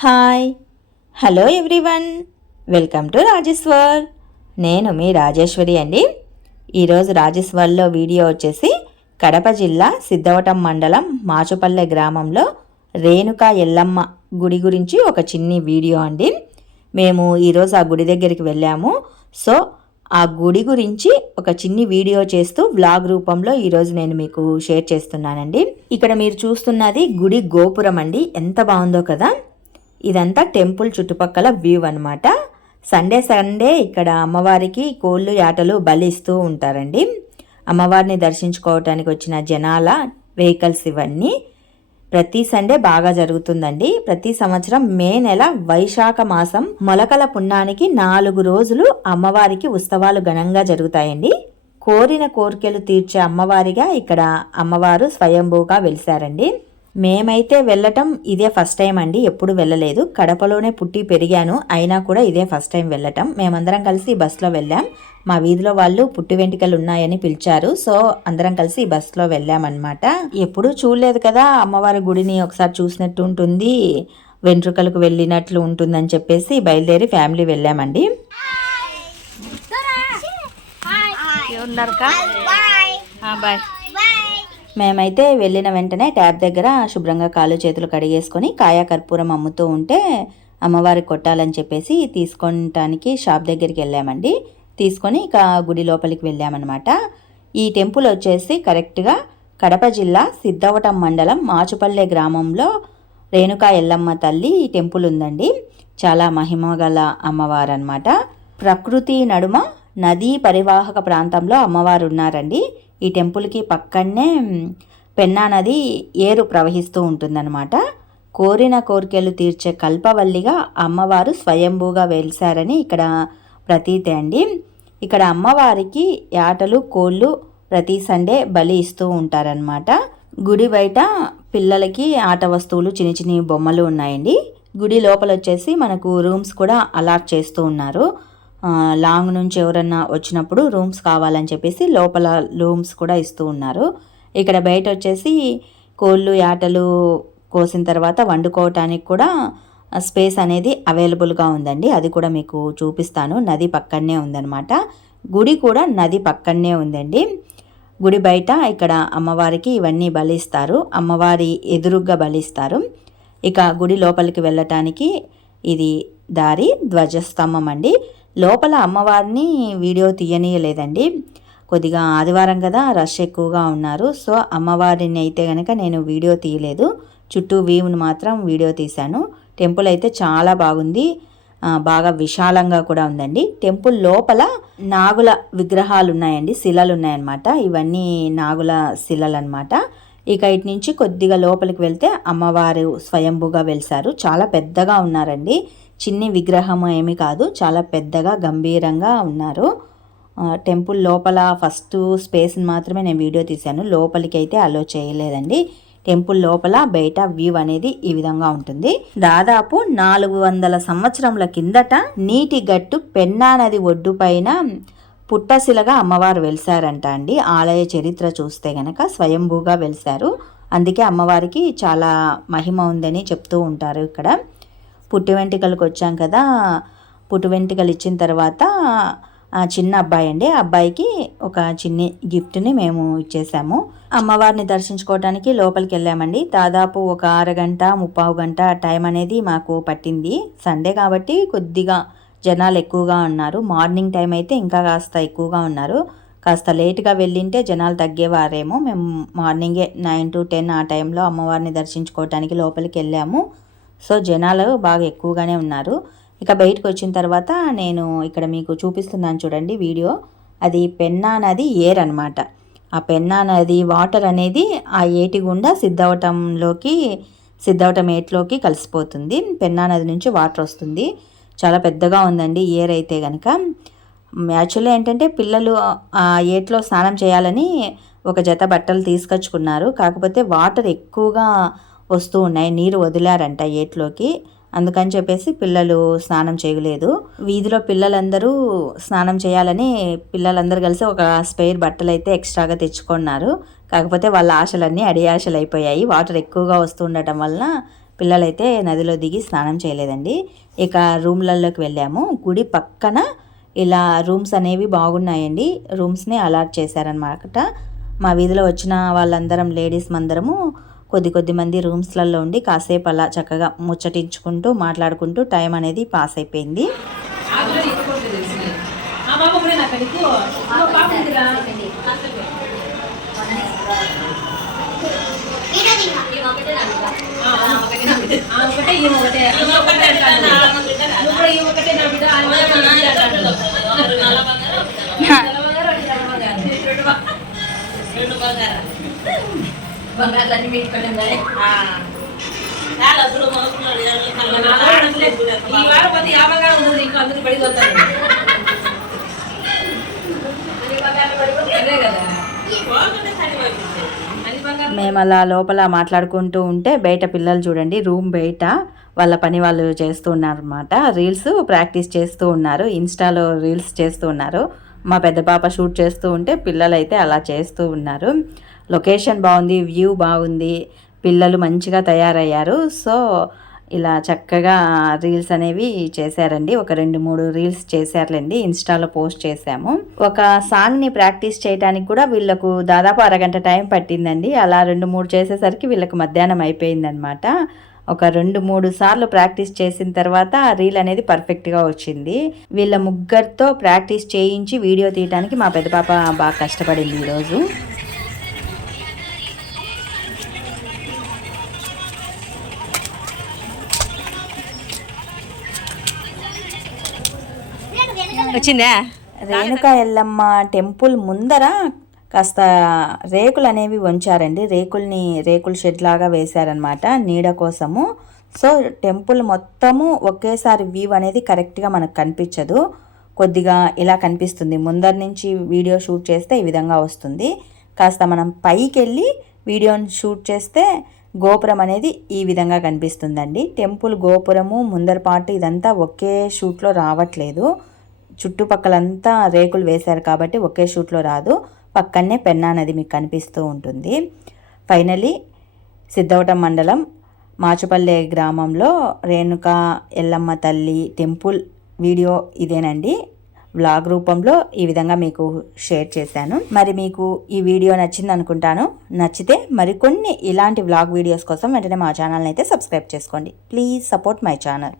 Hi. Hello everyone. Welcome to Rajeshwar. నేను మీ రాజేశ్వరి అండి. ఈరోజు రాజేశ్వర్లో వీడియో వచ్చేసి కడప జిల్లా సిద్ధవటం మండలం మాచుపల్లె గ్రామంలో రేణుకా ఎల్లమ్మ గుడి గురించి ఒక చిన్ని వీడియో అండి. మేము ఈరోజు ఆ గుడి దగ్గరికి వెళ్ళాము. సో ఆ గుడి గురించి ఒక చిన్ని వీడియో చేస్తూ వ్లాగ్ రూపంలో ఈరోజు నేను మీకు షేర్ చేస్తున్నానండి. ఇక్కడ మీరు చూస్తున్నది గుడి గోపురం అండి. ఎంత బాగుందో కదా. ఇదంతా టెంపుల్ చుట్టుపక్కల వ్యూ అనమాట సండే సండే ఇక్కడ అమ్మవారికి కోళ్ళు యాటలు బలిస్తూ ఉంటారండి. అమ్మవారిని దర్శించుకోవటానికి వచ్చిన జనాల వెహికల్స్ ఇవన్నీ ప్రతి సండే బాగా జరుగుతుందండి. ప్రతి సంవత్సరం మే నెల వైశాఖ మాసం మొలకల పుణ్యానికి నాలుగు రోజులు అమ్మవారికి ఉత్సవాలు ఘనంగా జరుగుతాయండి. కోరిన కోరికలు తీర్చే అమ్మవారిగా ఇక్కడ అమ్మవారు స్వయంభూగా వెలిశారండి. మేమైతే వెళ్ళటం ఇదే ఫస్ట్ టైం అండి ఎప్పుడు వెళ్ళలేదు. కడపలోనే పుట్టి పెరిగాను అయినా కూడా ఇదే ఫస్ట్ టైం వెళ్ళటం. మేమందరం కలిసి బస్సులో వెళ్ళాం. మా వీధిలో వాళ్ళు పుట్టి వెంట్రుకలు ఉన్నాయని పిలిచారు. సో అందరం కలిసి బస్సులో వెళ్ళామన్నమాట. ఎప్పుడూ చూడలేదు కదా అమ్మవారి గుడిని ఒకసారి చూసినట్టు ఉంటుంది. వెంట్రుకలకు వెళ్ళినట్లు ఉంటుందని చెప్పేసి బయలుదేరి ఫ్యామిలీ వెళ్ళామండి. బాయ్. మేమైతే వెళ్ళిన వెంటనే ట్యాప్ దగ్గర శుభ్రంగా కాళ్ళు చేతులు కడిగేసుకొని కాయా కర్పూరం అమ్ముతూ ఉంటే అమ్మవారికి కొట్టాలని చెప్పేసి తీసుకోవటానికి షాప్ దగ్గరికి వెళ్ళామండి. తీసుకొని ఇక గుడి లోపలికి వెళ్ళామన్నమాట. ఈ టెంపుల్ వచ్చేసి కరెక్ట్గా కడప జిల్లా సిద్ధవటం మండలం మాచుపల్లె గ్రామంలో రేణుకా ఎల్లమ్మ తల్లి ఈ టెంపుల్ ఉందండి. చాలా మహిమగల అమ్మవారు అనమాట ప్రకృతి నడుమ నదీ పరివాహక ప్రాంతంలో అమ్మవారు ఉన్నారండి. ఈ టెంపుల్కి పక్కనే పెన్నా నది ఏరు ప్రవహిస్తూ ఉంటుందన్నమాట. కోరిన కోరికలు తీర్చే కల్పవల్లిగా అమ్మవారు స్వయంభూగా వెలిశారని ఇక్కడ ప్రతీతి అండి. ఇక్కడ అమ్మవారికి యాటలు కోళ్ళు ప్రతి సండే బలి ఇస్తూ ఉంటారనమాట గుడి బయట పిల్లలకి ఆట వస్తువులు చిన్న చిన్న బొమ్మలు ఉన్నాయండి. గుడి లోపల వచ్చేసి మనకు రూమ్స్ కూడా అలాట్ చేస్తూ ఉన్నారు. లాంగ్ నుంచి ఎవరన్నా వచ్చినప్పుడు రూమ్స్ కావాలని చెప్పేసి లోపల రూమ్స్ కూడా ఇస్తూ ఉన్నారు. ఇక్కడ బయట వచ్చేసి కోళ్ళు యాటలు కోసిన తర్వాత వండుకోవటానికి కూడా స్పేస్ అనేది అవైలబుల్గా ఉందండి. అది కూడా మీకు చూపిస్తాను. నది పక్కనే ఉందన్నమాట. గుడి కూడా నది పక్కనే ఉందండి. గుడి బయట ఇక్కడ అమ్మవారికి ఇవన్నీ బలిస్తారు. అమ్మవారి ఎదురుగ్గా బలిస్తారు. ఇక గుడి లోపలికి వెళ్ళటానికి ఇది దారి ధ్వజస్తంభం అండి. లోపల అమ్మవారిని వీడియో తీయనీయలేదండి. కొద్దిగా ఆదివారం కదా రష్ ఎక్కువగా ఉన్నారు. సో అమ్మవారిని అయితే కనుక నేను వీడియో తీయలేదు. చుట్టూ వ్యూని మాత్రం వీడియో తీశాను. టెంపుల్ అయితే చాలా బాగుంది. బాగా విశాలంగా కూడా ఉందండి. టెంపుల్ లోపల నాగుల విగ్రహాలు ఉన్నాయండి శిలలు ఉన్నాయన్నమాట ఇవన్నీ నాగుల శిలలు అనమాట ఇక ఇటు నుంచి కొద్దిగా లోపలికి వెళ్తే అమ్మవారు స్వయంభుగా వెలిసారు చాలా పెద్దగా ఉన్నారండి. చిన్ని విగ్రహం ఏమి కాదు చాలా పెద్దగా గంభీరంగా ఉన్నారు. టెంపుల్ లోపల ఫస్ట్ స్పేస్ని మాత్రమే నేను వీడియో తీశాను. లోపలికి అయితే అలో చేయలేదండి. టెంపుల్ లోపల బయట వ్యూ అనేది ఈ విధంగా ఉంటుంది. దాదాపు నాలుగు వందల సంవత్సరముల కిందట నీటి గట్టు పెన్నా నది ఒడ్డు పైన పుట్టశిలగా అమ్మవారు వెలిసారంట అండి. ఆలయ చరిత్ర చూస్తే గనక స్వయంభూగా వెలిసారు అందుకే అమ్మవారికి చాలా మహిమ ఉందని చెప్తూ ఉంటారు ఇక్కడ. పుట్టి వెంట్రుకలకు వచ్చాం కదా. పుట్టి వెంట్రుకలు ఇచ్చిన తర్వాత చిన్న అబ్బాయి అండి. అబ్బాయికి ఒక చిన్ని గిఫ్ట్ని మేము ఇచ్చేసాము. అమ్మవారిని దర్శించుకోవడానికి లోపలికి వెళ్ళామండి. దాదాపు ఒక అరగంట ముప్పావు గంట టైం అనేది మాకు పట్టింది. సండే కాబట్టి కొద్దిగా జనాలు ఎక్కువగా ఉన్నారు. మార్నింగ్ టైం అయితే ఇంకా కాస్త ఎక్కువగా ఉన్నారు. కాస్త లేట్గా వెళ్ళింటే జనాలు తగ్గేవారేమో. మేము మార్నింగే నైన్ టు టెన్ ఆ టైంలో అమ్మవారిని దర్శించుకోవడానికి లోపలికి వెళ్ళాము. సో జనాలు బాగా ఎక్కువగానే ఉన్నారు. ఇక బయటకు వచ్చిన తర్వాత నేను ఇక్కడ మీకు చూపిస్తున్నాను చూడండి వీడియో. అది పెన్నా నది ఏర్ అనమాట ఆ పెన్నా నది వాటర్ అనేది ఆ ఏటి గుండా సిద్ధవటంలోకి సిద్ధవటం ఏట్లోకి కలిసిపోతుంది. పెన్నా నది నుంచి వాటర్ వస్తుంది. చాలా పెద్దగా ఉందండి ఏర్ అయితే కనుక యాక్చువల్లీ ఏంటంటే పిల్లలు ఆ ఏట్లో స్నానం చేయాలని ఒక జత బట్టలు తీసుకొచ్చుకున్నారు. కాకపోతే వాటర్ ఎక్కువగా వస్తూ ఉన్నాయి నీరు వదిలారంట ఏట్లోకి అందుకని చెప్పేసి పిల్లలు స్నానం చేయలేదు. వీధిలో పిల్లలందరూ స్నానం చేయాలని పిల్లలందరూ కలిసి ఒక స్పేర్ బట్టలు అయితే ఎక్స్ట్రాగా తెచ్చుకున్నారు. కాకపోతే వాళ్ళ ఆశలన్నీ అడి ఆశలు అయిపోయాయి. వాటర్ ఎక్కువగా వస్తుండటం వలన పిల్లలైతే నదిలో దిగి స్నానం చేయలేదండి ఇక రూమ్లలోకి వెళ్ళాము గుడి పక్కన ఇలా రూమ్స్ అనేవి బాగున్నాయండి రూమ్స్ని అలాట్ చేశారనమాట మా వీధిలో వచ్చిన వాళ్ళందరం లేడీస్ మందరము కొద్ది కొద్ది మంది రూమ్స్లలో ఉండి కాసేపు అలా చక్కగా ముచ్చటించుకుంటూ మాట్లాడుకుంటూ టైం అనేది పాస్ అయిపోయింది ఒకటే ఒకటే ఈ ఒకటే అంటాను. నువ్వు కూడా ఈ ఒకటే నా బిడ్డ ఆ ఒకటే నా బిడ్డ అంటాడు. తెల్లవారు, అది తెల్లవారు. బంగారాన్ని పెట్టుకోండి ఈ మేము అలా లోపల మాట్లాడుకుంటూ ఉంటే బయట పిల్లలు చూడండి రూమ్ బయట వాళ్ళ పని వాళ్ళు చేస్తూ ఉన్నారనమాట రీల్స్ ప్రాక్టీస్ చేస్తూ ఉన్నారు ఇన్స్టాలో రీల్స్ చేస్తూ ఉన్నారు. మా పెద్ద పాప షూట్ చేస్తూ ఉంటే పిల్లలైతే అలా చేస్తూ ఉన్నారు. లొకేషన్ బాగుంది వ్యూ బాగుంది పిల్లలు మంచిగా తయారయ్యారు. సో ఇలా చక్కగా రీల్స్ అనేవి చేశారండి. ఒక రెండు మూడు రీల్స్ చేశారులేండి. ఇన్స్టాలో పోస్ట్ చేశాము. ఒక సాంగ్ని ప్రాక్టీస్ చేయడానికి కూడా వీళ్ళకు దాదాపు అరగంట టైం పట్టిందండి. అలా రెండు మూడు చేసేసరికి వీళ్ళకి మధ్యాహ్నం అయిపోయిందనమాట ఒక రెండు మూడు సార్లు ప్రాక్టీస్ చేసిన తర్వాత ఆ రీల్ అనేది పర్ఫెక్ట్గా వచ్చింది. వీళ్ళ ముగ్గురితో ప్రాక్టీస్ చేయించి వీడియో తీయడానికి మా పెద్ద పాప బాగా కష్టపడింది ఈరోజు. వచ్చిందా? రేణుకా ఎల్లమ్మ టెంపుల్ ముందర కాస్త రేకులు అనేవి ఉంచారండి రేకుల్ని రేకుల షెడ్ లాగా వేశారనమాట నీడ కోసము. సో టెంపుల్ మొత్తము ఒకేసారి వ్యూ అనేది కరెక్ట్గా మనకు కనిపించదు. కొద్దిగా ఇలా కనిపిస్తుంది. ముందర నుంచి వీడియో షూట్ చేస్తే ఈ విధంగా వస్తుంది. కాస్త మనం పైకి వెళ్ళి వీడియోని షూట్ చేస్తే గోపురం అనేది ఈ విధంగా కనిపిస్తుందండి. టెంపుల్ గోపురము ముందర పాటు ఇదంతా ఒకే షూట్లో రావట్లేదు. చుట్టుపక్కలంతా రేకులు వేశారు కాబట్టి ఒకే షూట్లో రాదు. పక్కనే పెన్నా నది మీకు కనిపిస్తూ ఉంటుంది. ఫైనలీ సిద్ధవటం మండలం మాచుపల్లె గ్రామంలో రేణుక ఎల్లమ్మ తల్లి టెంపుల్ వీడియో ఇదేనండి. వ్లాగ్ రూపంలో ఈ విధంగా మీకు షేర్ చేశాను. మరి మీకు ఈ వీడియో నచ్చింది అనుకుంటాను. నచ్చితే మరికొన్ని ఇలాంటి వ్లాగ్ వీడియోస్ కోసం వెంటనే మా ఛానల్ని అయితే సబ్స్క్రైబ్ చేసుకోండి. Please support my channel.